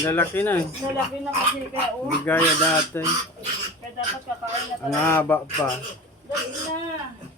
Lalaki na eh. Lalaki na kasi kaya Hindi gaya dati. kaya dapat kakain na Ang haba pa. Dali na.